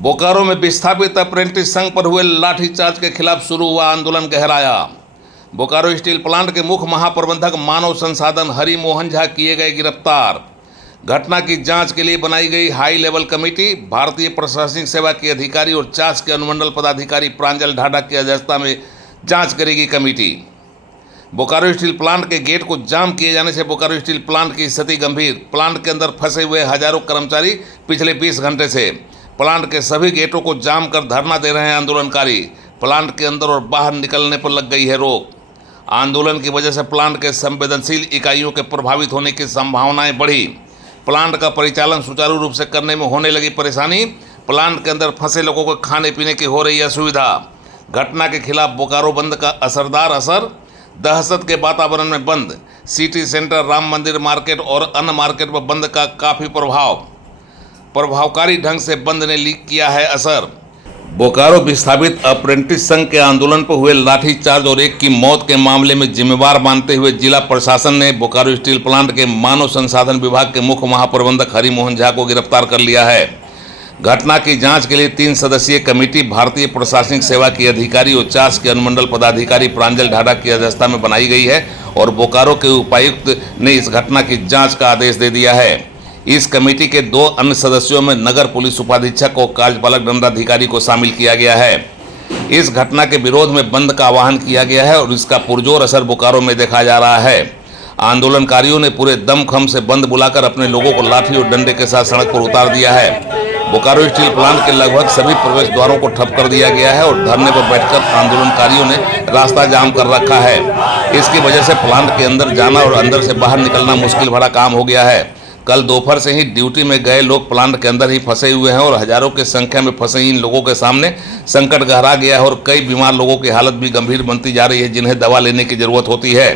बोकारो में विस्थापित अप्रेंटिस संघ पर हुए लाठीचार्ज के खिलाफ शुरू हुआ आंदोलन गहराया। बोकारो स्टील प्लांट के मुख्य महाप्रबंधक मानव संसाधन हरि मोहन झा किए गए गिरफ्तार। घटना की जांच के लिए बनाई गई हाई लेवल कमेटी भारतीय प्रशासनिक सेवा के अधिकारी और चास के अनुमंडल पदाधिकारी प्रांजल ढाढा की अध्यक्षता में जांच करेगी कमेटी। बोकारो स्टील प्लांट के गेट को जाम किए जाने से बोकारो स्टील प्लांट की स्थिति गंभीर। प्लांट के अंदर फंसे हुए हजारों कर्मचारी पिछले 20 घंटे से प्लांट के सभी गेटों को जाम कर धरना दे रहे हैं आंदोलनकारी। प्लांट के अंदर और बाहर निकलने पर लग गई है रोक। आंदोलन की वजह से प्लांट के संवेदनशील इकाइयों के प्रभावित होने की संभावनाएं बढ़ी। प्लांट का परिचालन सुचारू रूप से करने में होने लगी परेशानी। प्लांट के अंदर फंसे लोगों को खाने पीने की हो रही असुविधा। घटना के खिलाफ बोकारो बंद का असरदार असर। दहशत के वातावरण में बंद। सिटी सेंटर, राम मंदिर मार्केट और अन्य मार्केट पर बंद का काफ़ी प्रभावकारी ढंग से बंद ने लीक किया है असर। बोकारो विस्थापित अप्रेंटिस संघ के आंदोलन पर हुए लाठीचार्ज और एक की मौत के मामले में जिम्मेवार मानते हुए जिला प्रशासन ने बोकारो स्टील प्लांट के मानव संसाधन विभाग के मुख्य महाप्रबंधक हरि मोहन झा को गिरफ्तार कर लिया है। घटना की जांच के लिए 3 सदस्यीय कमेटी भारतीय प्रशासनिक सेवा के अधिकारी और चास के अनुमंडल पदाधिकारी प्रांजल ढाढा की अध्यक्षता में बनाई गई है और बोकारो के उपायुक्त ने इस घटना की जाँच का आदेश दे दिया है। इस कमेटी के 2 अन्य सदस्यों में नगर पुलिस उपाधीक्षक और कार्यपालक दंडाधिकारी को शामिल किया गया है। इस घटना के विरोध में बंद का आह्वान किया गया है और इसका पुरजोर असर बोकारो में देखा जा रहा है। आंदोलनकारियों ने पूरे दमखम से बंद बुलाकर अपने लोगों को लाठी और डंडे के साथ सड़क पर उतार दिया है। बोकारो स्टील प्लांट के लगभग सभी प्रवेश द्वारों को ठप कर दिया गया है और धरने पर बैठकर आंदोलनकारियों ने रास्ता जाम कर रखा है। इसकी वजह से प्लांट के अंदर जाना और अंदर से बाहर निकलना मुश्किल भरा काम हो गया है। कल दोपहर से ही ड्यूटी में गए लोग प्लांट के अंदर ही फंसे हुए हैं और हजारों की संख्या में फंसे इन लोगों के सामने संकट गहरा गया है और कई बीमार लोगों की हालत भी गंभीर बनती जा रही है, जिन्हें दवा लेने की जरूरत होती है।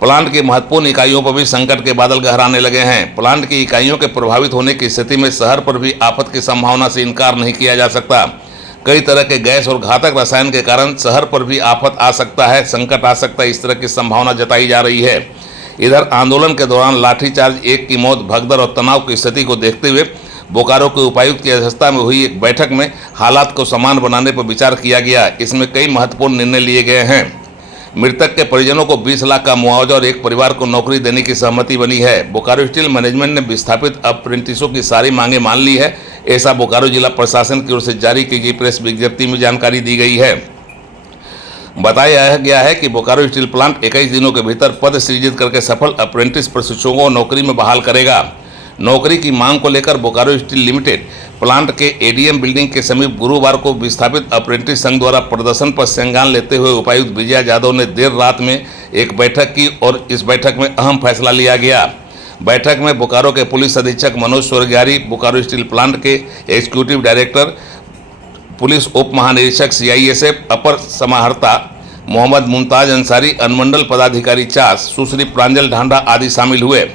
प्लांट की महत्वपूर्ण इकाइयों पर भी संकट के बादल गहराने लगे हैं। प्लांट की इकाइयों के प्रभावित होने की स्थिति में शहर पर भी आफत की संभावना से इनकार नहीं किया जा सकता। कई तरह के गैस और घातक रसायन के कारण शहर पर भी आफत आ सकता है, संकट आ सकता है, इस तरह की संभावना जताई जा रही है। इधर आंदोलन के दौरान लाठीचार्ज, एक की मौत, भगदड़ और तनाव की स्थिति को देखते हुए बोकारो के उपायुक्त की अध्यक्षता में हुई एक बैठक में हालात को समान बनाने पर विचार किया गया। इसमें कई महत्वपूर्ण निर्णय लिए गए हैं। मृतक के परिजनों को 20 लाख का मुआवजा और एक परिवार को नौकरी देने की सहमति बनी है। बोकारो स्टील मैनेजमेंट ने विस्थापित अप्रेंटिसों की सारी मांगें मान ली है, ऐसा बोकारो जिला प्रशासन की ओर से जारी की गई प्रेस विज्ञप्ति में जानकारी दी गई है। बताया गया है कि बोकारो स्टील प्लांट 21 दिनों के भीतर पद सृजित करके सफल अप्रेंटिस प्रशिक्षुओं को नौकरी में बहाल करेगा। नौकरी की मांग को लेकर बोकारो स्टील लिमिटेड प्लांट के एडीएम बिल्डिंग के समीप गुरुवार को विस्थापित अप्रेंटिस संघ द्वारा प्रदर्शन पर संज्ञान लेते हुए उपायुक्त विजया यादव ने देर रात में एक बैठक की और इस बैठक में अहम फैसला लिया गया। बैठक में बोकारो के पुलिस अधीक्षक मनोज स्वर्गियारी, बोकारो स्टील प्लांट के एग्जीक्यूटिव डायरेक्टर, पुलिस उप महानिरीक्षक सीआईएसएफ, अपर समाहर्ता मोहम्मद मुमताज अंसारी, अनुमंडल पदाधिकारी चास सुश्री प्रांजल ढाढा आदि शामिल हुए।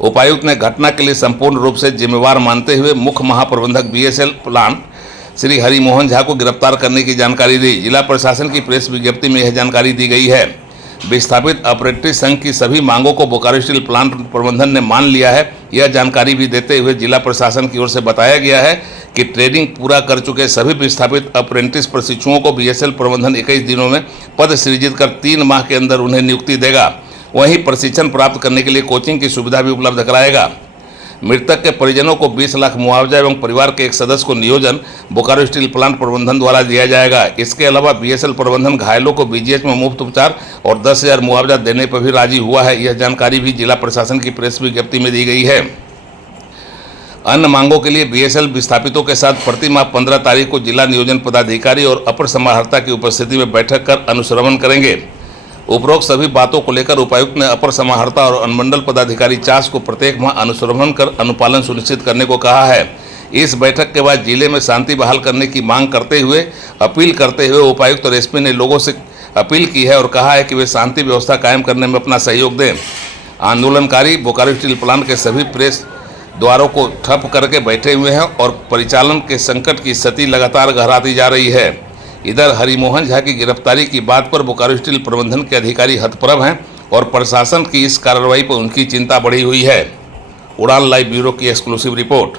उपायुक्त ने घटना के लिए संपूर्ण रूप से जिम्मेवार मानते हुए मुख्य महाप्रबंधक बीएसएल प्लांट श्री हरि मोहन झा को गिरफ्तार करने की जानकारी दी। जिला प्रशासन की प्रेस विज्ञप्ति में यह जानकारी दी गई है। विस्थापित अप्रेंटिस संघ की सभी मांगों को बोकारो स्टील प्लांट प्रबंधन ने मान लिया है। यह जानकारी भी देते हुए जिला प्रशासन की ओर से बताया गया है कि ट्रेनिंग पूरा कर चुके सभी विस्थापित अप्रेंटिस प्रशिक्षुओं को बीएसएल प्रबंधन 21 दिनों में पद सृजित कर 3 माह के अंदर उन्हें नियुक्ति देगा। वहीं प्रशिक्षण प्राप्त करने के लिए कोचिंग की सुविधा भी उपलब्ध कराएगा। मृतक के परिजनों को 20 लाख मुआवजा एवं परिवार के एक सदस्य को नियोजन बोकारो स्टील प्लांट प्रबंधन द्वारा दिया जाएगा। इसके अलावा बीएसएल प्रबंधन घायलों को बीजीएच में मुफ्त उपचार और 10,000 मुआवजा देने पर भी राजी हुआ है। यह जानकारी भी जिला प्रशासन की प्रेस विज्ञप्ति में दी गई है। अन्य मांगों के लिए बीएसएल विस्थापितों के साथ प्रति माह 15 तारीख को जिला नियोजन पदाधिकारी और अपर समाहर्ता की उपस्थिति में बैठक कर अनुश्रवण करेंगे। उपरोक्त सभी बातों को लेकर उपायुक्त ने अपर समाहर्ता और अनुमंडल पदाधिकारी चास को प्रत्येक माह अनुश्रवण कर अनुपालन सुनिश्चित करने को कहा है। इस बैठक के बाद जिले में शांति बहाल करने की मांग करते हुए अपील करते हुए उपायुक्त और एसपी ने लोगों से अपील की है और कहा है कि वे शांति व्यवस्था कायम करने में अपना सहयोग दें। आंदोलनकारी बोकारो स्टील प्लांट के सभी प्रेस द्वारों को ठप करके बैठे हुए हैं और परिचालन के संकट की स्थिति लगातार गहराती जा रही है। इधर हरि मोहन झा की गिरफ्तारी की बात पर बोकारो स्टील प्रबंधन के अधिकारी हतप्रभ हैं और प्रशासन की इस कार्रवाई पर उनकी चिंता बढ़ी हुई है। उड़ान लाइव ब्यूरो की एक्सक्लूसिव रिपोर्ट।